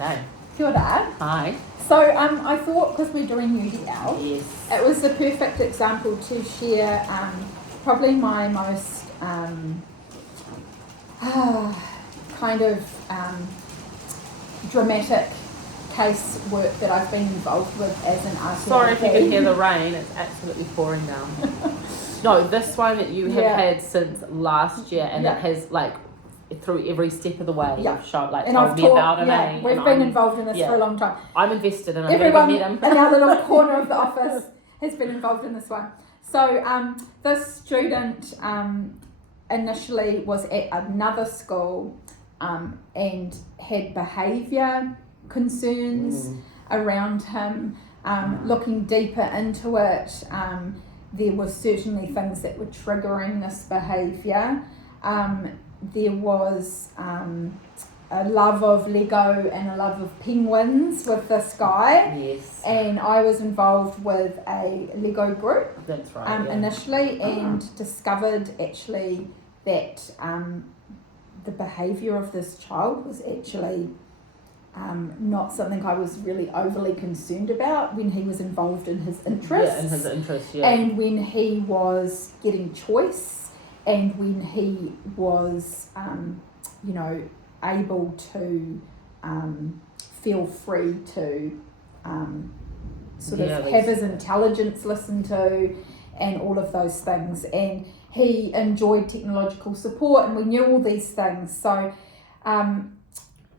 Okay. Kia ora. Hi. So I thought, because we're doing UDL, Yes. it was the perfect example to share probably my most kind of dramatic case work that I've been involved with as an RTLP. Sorry if you can hear the rain, it's absolutely pouring down. No, this one that you have had since last year, and it has, like, through every step of the way, you've shown, like, told me about it. We've been involved in this for a long time. I'm invested in it. Everyone in our little corner of the office has been involved in this one. So this student initially was at another school and had behaviour concerns around him. Looking deeper into it, there were certainly things that were triggering this behaviour. There was a love of Lego and a love of penguins with this guy. Yes. And I was involved with a Lego group. That's right. Initially, and discovered actually that the behaviour of this child was actually not something I was really overly concerned about when he was involved in his interests. Yeah, in his interests, And when he was getting choice, and when he was, able to feel free to have his intelligence listened to, and all of those things. And he enjoyed technological support, and we knew all these things. So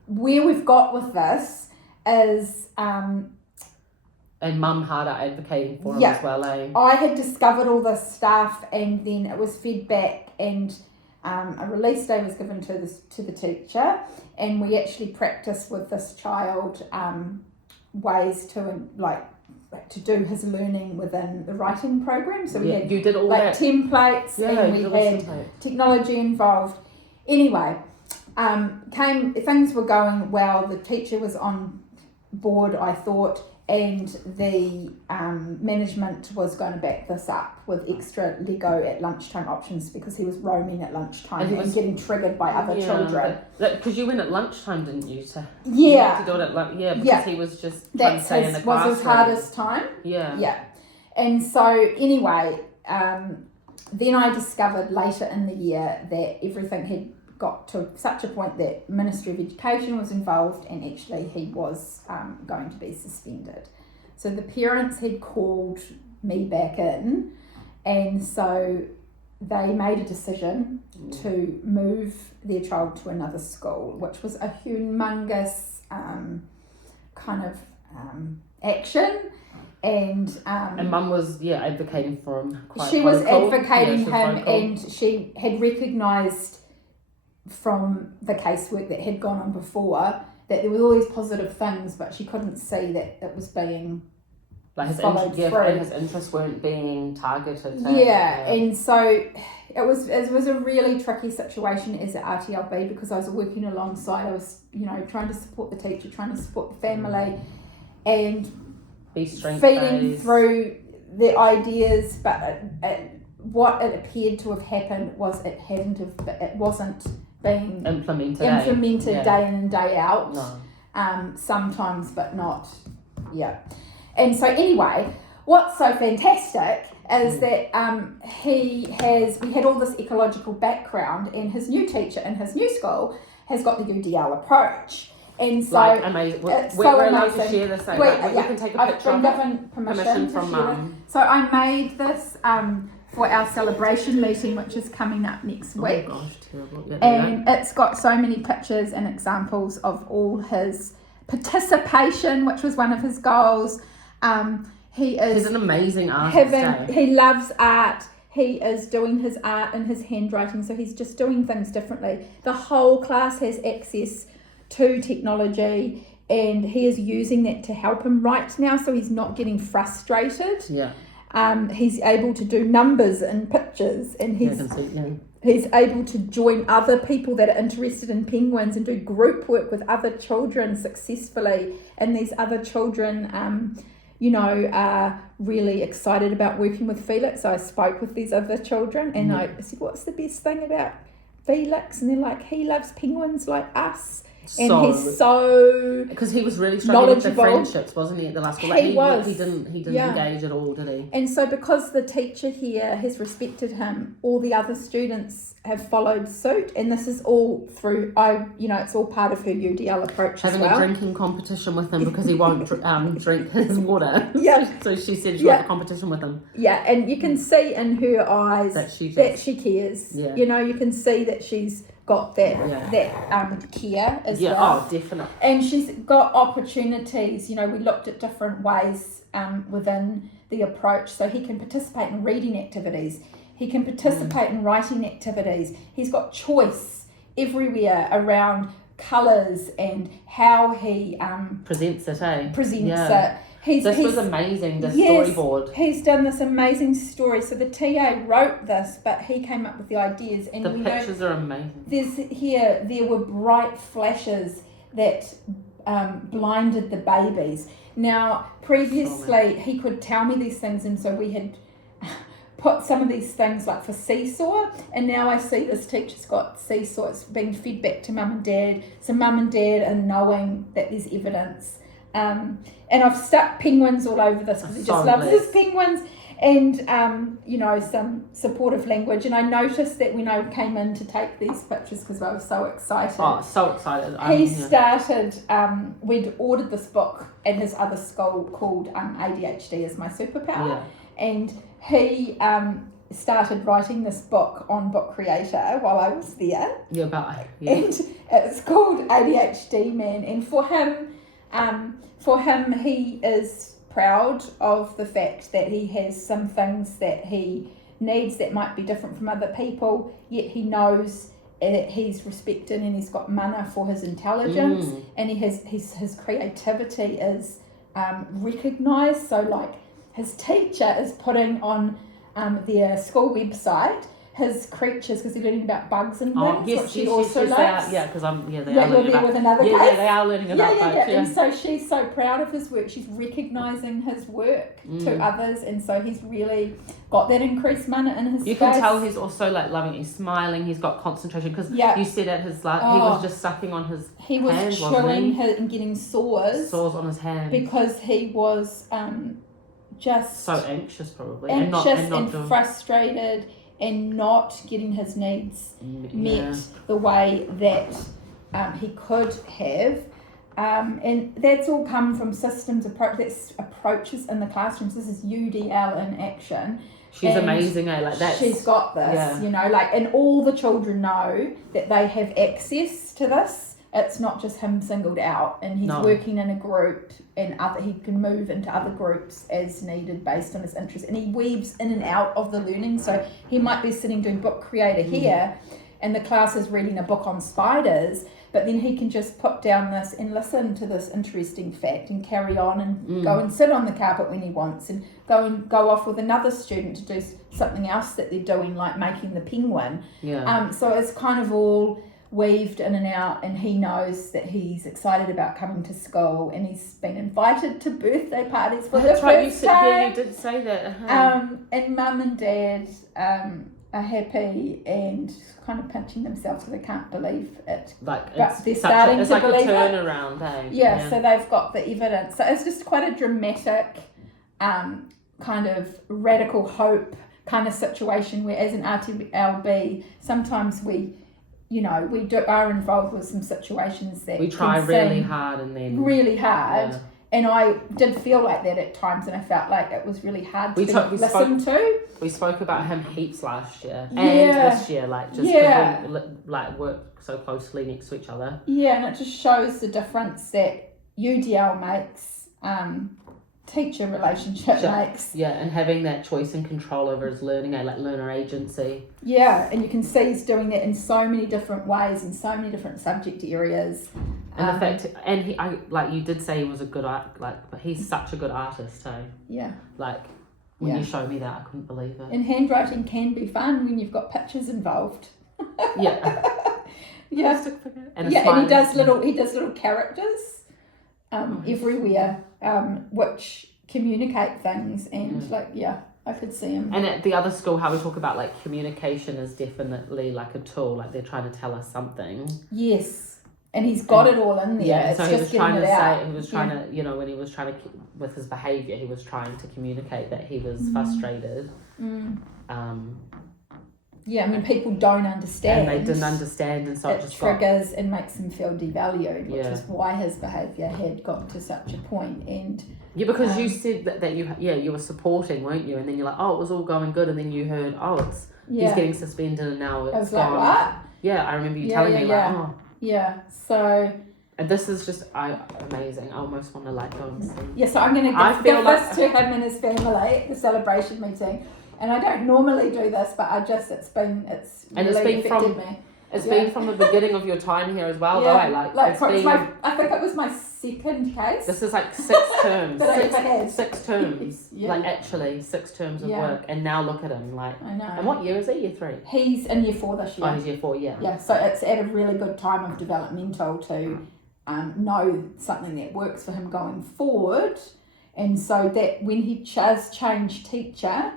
where we've got with this is... and Mum harder advocating for him as well, eh? I had discovered all this stuff, and then it was fed back, and a release day was given to the teacher, and we actually practiced with this child ways to do his learning within the writing program. So we had you did all that templates, and we had technology involved. Anyway, things were going well. The teacher was on board, I thought, and the management was going to back this up with extra Lego at lunchtime options, because he was roaming at lunchtime and getting triggered by other children. Because you went at lunchtime, didn't you? So you had to do it at lunch. Yeah, because he was just trying to stay in the classroom. Was his hardest time. Yeah. And so anyway, then I discovered later in the year that everything had got to such a point that Ministry of Education was involved, and actually he was going to be suspended. So the parents had called me back in, and so they made a decision to move their child to another school, which was a humongous action. And Mum was advocating for him. She was advocating him, and she had recognised from the casework that had gone on before that there were all these positive things, but she couldn't see that it was being followed through. And his interests weren't being targeted. And so it was a really tricky situation as an RTLB, because I was working alongside. I was trying to support the teacher, trying to support the family, and feeding through the ideas. But what it appeared to have happened was it wasn't being implemented day in and day out. No. Sometimes, but not. And so anyway, what's so fantastic is that we had all this ecological background, and his new teacher in his new school has got the UDL approach. And so amazing. We're allowed to share this. We can take a picture. I've been given permission from Mum. So I made this for our celebration meeting, which is coming up next week. Oh gosh, terrible. And it's got so many pictures and examples of all his participation, which was one of his goals. He's an amazing artist. He loves art. He is doing his art in his handwriting, so he's just doing things differently. The whole class has access to technology, and he is using that to help him write now, so he's not getting frustrated. He's able to do numbers and pictures, and he's able to join other people that are interested in penguins and do group work with other children successfully. And these other children, are really excited about working with Felix. So I spoke with these other children, and I said, what's the best thing about Felix? And they're like, he loves penguins like us. And he's so because he was really struggling with the knowledgeable. friendships, wasn't he, at the last school? He was. He didn't engage at all, did he? And so because the teacher here has respected him, all the other students have followed suit, and this is all through it's all part of her UDL approach having as well. a drinking competition with him because he won't drink his water. Yeah. So she said she got a competition with him. Yeah, and you can see in her eyes that she cares. Yeah. You can see that she's got that care as well. Yeah, oh, definitely. And she's got opportunities. We looked at different ways within the approach. So he can participate in reading activities. He can participate in writing activities. He's got choice everywhere around colours and how he presents it. This was amazing, the storyboard. He's done this amazing story. So the TA wrote this, but he came up with the ideas. And the pictures are amazing. There were bright flashes that blinded the babies. Now, previously, he could tell me these things, and so we had put some of these things like for seesaw, and now I see this teacher's got seesaw. It's being fed back to mum and dad. So mum and dad are knowing that there's evidence. And I've stuck penguins all over this because he just loves his penguins, and some supportive language. And I noticed that when I came in to take these pictures because I was so excited. Oh, so excited! Started. We'd ordered this book at his other school called ADHD is My Superpower, and he started writing this book on Book Creator while I was there. And it's called ADHD Man, and for him, he is proud of the fact that he has some things that he needs that might be different from other people, yet he knows that he's respected and he's got mana for his intelligence, and his creativity is recognised. So like his teacher is putting on their school website his creatures because they're learning about bugs and things, which she also likes. Because they are you're there with another case. Yeah, they are learning about bugs. Yeah. And so she's so proud of his work. She's recognising his work to others, and so he's really got that increased mana in his face. You can tell he's also like loving it. He's smiling. He's got concentration because you said at his he was just sucking on his hands, chewing and getting sores on his hands because he was just so anxious, probably and frustrated and not getting his needs met the way that he could have. And that's all come from systems approaches in the classrooms. This is UDL in action. She's amazing, like that. She's got this, and all the children know that they have access to this. It's not just him singled out, and he's working in a group, and he can move into other groups as needed based on his interest, and he weaves in and out of the learning. So he might be sitting doing Book Creator here, and the class is reading a book on spiders, but then he can just put down this and listen to this interesting fact and carry on and go and sit on the carpet when he wants, and go off with another student to do something else that they're doing, like making the penguin. So it's kind of all weaved in and out, and he knows that he's excited about coming to school, and he's been invited to birthday parties for the first time. You did say that. And mum and dad are happy and kind of pinching themselves because they can't believe it. But they're starting to like believe a turnaround, it. So they've got the evidence. So it's just quite a dramatic, kind of radical hope kind of situation where, as an RTLB, sometimes we are involved with some situations that we try really hard and I did feel like that at times, and I felt like it was really hard to listen to. We spoke about him heaps last year and this year, like just because we like work so closely next to each other. And it just shows the difference that UDL makes, teacher relationship makes. And having that choice and control over his learning, like learner agency. And you can see he's doing that in so many different ways, in so many different subject areas. And the fact, and he, like you did say, he was a good but he's such a good artist too. Like when you showed me that, I couldn't believe it. And handwriting can be fun when you've got pictures involved. And and he does little characters everywhere, which communicate things, and I could see him. And at the other school, how we talk about like communication is definitely like a tool, like they're trying to tell us something. Yes. And he's got it all in there. Yeah, it's so he just was getting trying it to out. say, he was trying to, you know, when he was trying to, with his behaviour, he was trying to communicate that he was frustrated. Yeah, I mean, people don't understand. And they didn't understand, and so it just triggers and makes him feel devalued, which is why his behaviour had got to such a point. And yeah, because you said that you were supporting, weren't you? And then you're like, oh, it was all going good, and then you heard, oh, he's getting suspended, and now it's I was gone. like, what? Yeah, I remember you telling me like, oh. Yeah, so. And this is just amazing. I almost want to like go and see. Yeah, so I'm going to give this to him and his family at the celebration meeting. And I don't normally do this, but it's really affected me. It's been from the beginning of your time here as well, though. I think it was my second case. This is like 6 terms. that I ever had. 6 terms. Like actually 6 terms of work. And now look at him. Like, I know. And what year is he? Year 3? He's in year 4 this year. Oh, he's year 4, yeah. Yeah, so it's at a really good time of developmental to know something that works for him going forward. And so that when he does change teacher,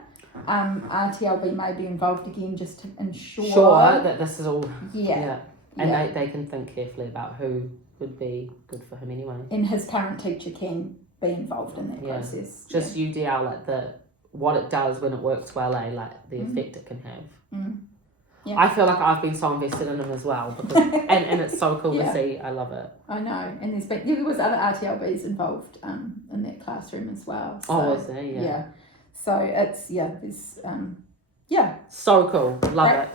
RTLB may be involved again just to ensure that this is all and they can think carefully about who would be good for him anyway, and his current teacher can be involved in that process. Just UDL, like what it does when it works well, like the effect it can have. Yeah. I feel like I've been so invested in him as well, because, and it's so cool to see. I love it. I know, and there was other RTLBs involved in that classroom as well. So, was there? Yeah. So it's there's so cool. Love it.